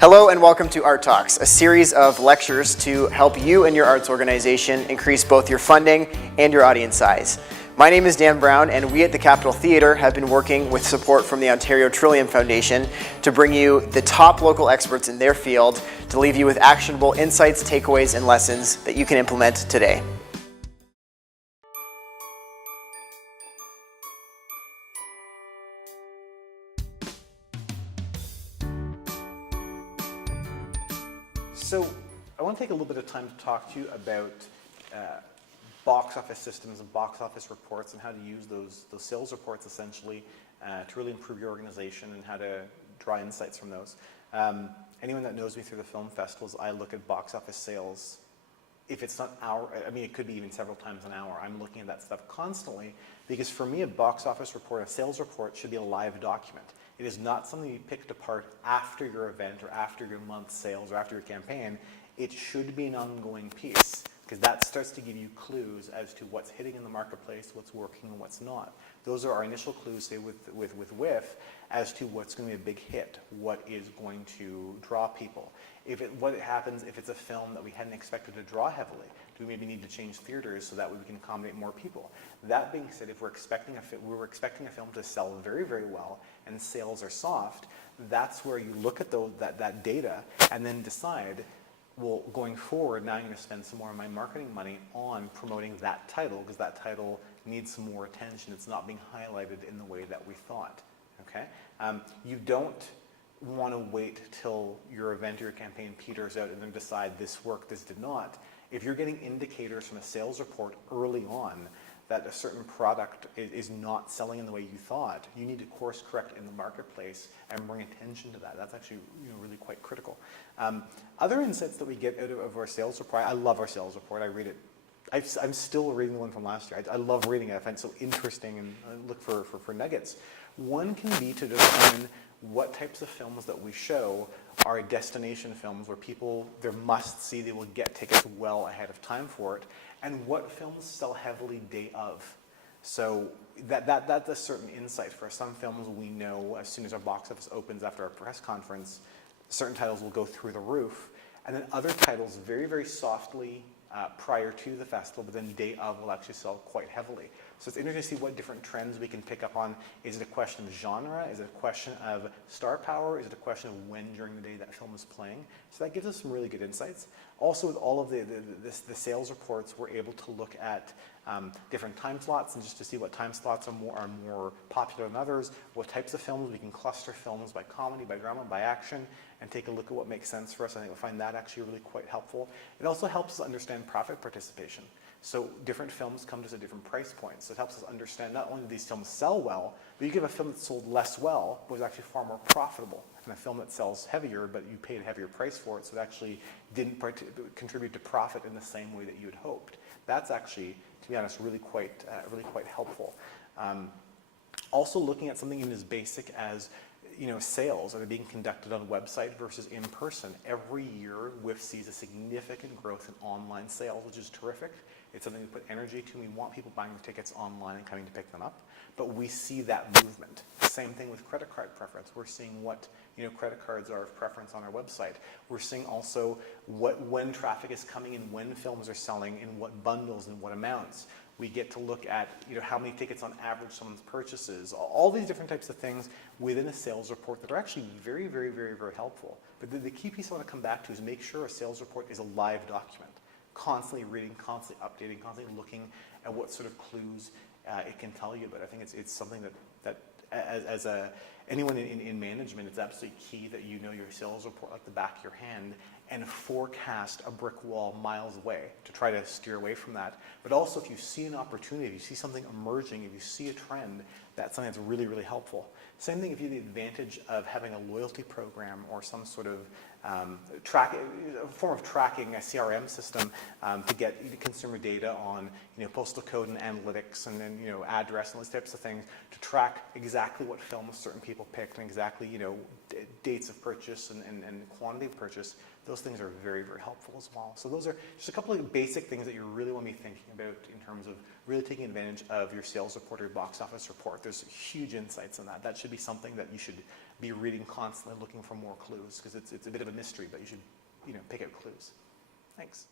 Hello and welcome to Art Talks, a series of lectures to help you and your arts organization increase both your funding and your audience size. My name is Dan Brown, and we at the Capitol Theatre have been working with support from the Ontario Trillium Foundation to bring you the top local experts in their field to leave you with actionable insights, takeaways, and lessons that you can implement today. So I want to take a little bit of time to talk to you about box office systems and box office reports and how to use those sales reports essentially to really improve your organization and how to draw insights from those. Anyone that knows me through the film festivals, I look at box office sales. If it's not it could be even several times an hour. I'm looking at that stuff constantly because for me, a box office report, a sales report should be a live document. It is not something you picked apart after your event or after your month's sales or after your campaign. It should be an ongoing piece because that starts to give you clues as to what's hitting in the marketplace, what's working and what's not. Those are our initial clues, say with WIF, as to what's going to be a big hit, what is going to draw people. What happens if it's a film that we hadn't expected to draw heavily? Do we maybe need to change theaters so that way we can accommodate more people? That being said, if we're expecting a film to sell very, very well and sales are soft, that's where you look at that data and then decide, well, going forward, now I'm going to spend some more of my marketing money on promoting that title because that title needs some more attention. It's not being highlighted in the way that we thought. Okay? You don't want to wait till your event or your campaign peters out and then decide this worked, this did not. If you're getting indicators from a sales report early on that a certain product is not selling in the way you thought, you need to course correct in the marketplace and bring attention to that. That's actually really quite critical. Other insights that we get out of our sales report, I love our sales report. I read it. I'm still reading the one from last year. I love reading it. I find it so interesting and I look for nuggets. One can be to determine what types of films that we show are destination films where people, they're must-see, they will get tickets well ahead of time for it, and what films sell heavily day of. So that's a certain insight for us. Some films we know as soon as our box office opens after our press conference, certain titles will go through the roof, and then other titles very, very softly prior to the festival, but then day of will actually sell quite heavily. So it's interesting to see what different trends we can pick up on. Is it a question of genre? Is it a question of star power? Is it a question of when during the day that film is playing? So that gives us some really good insights. Also with all of the sales reports, we're able to look at different time slots and just to see what time slots are more popular than others, what types of films. We can cluster films by comedy, by drama, by action, and take a look at what makes sense for us. I think we'll find that actually really quite helpful. It also helps us understand profit participation. So different films come to us at different price points. So it helps us understand not only do these films sell well, but you give a film that sold less well, but was actually far more profitable, and a film that sells heavier, but you paid a heavier price for it, so it actually didn't contribute to profit in the same way that you had hoped. That's actually, to be honest, really quite helpful. Also looking at something even as basic as sales are being conducted on a website versus in person. Every year, WIF sees a significant growth in online sales, which is terrific. It's something we put energy to. We want people buying the tickets online and coming to pick them up, but we see that movement. Same thing with credit card preference. We're seeing what credit cards are of preference on our website. We're seeing also when traffic is coming in, when films are selling, in what bundles and what amounts. We get to look at how many tickets on average someone purchases. All these different types of things within a sales report that are actually very, very, very, very helpful. But the key piece I want to come back to is make sure a sales report is a live document. Constantly reading, constantly updating, constantly looking at what sort of clues it can tell you. But I think it's something that as anyone in management, it's absolutely key that you know your sales report like the back of your hand and forecast a brick wall miles away to try to steer away from that. But also if you see an opportunity, if you see something emerging, if you see a trend, that's something that's really, really helpful. Same thing if you have the advantage of having a loyalty program or some sort of form of tracking, a CRM system to get consumer data on postal code and analytics and then address and those types of things to track exactly what films certain people picked and exactly dates of purchase and quantity of purchase. Those things are very, very helpful as well. So those are just a couple of basic things that you really want to be thinking about in terms of really taking advantage of your sales report or your box office report. there's huge insights in that. That should be something that you should be reading constantly, looking for more clues, because it's a bit of a mystery, but you should pick out clues. Thanks.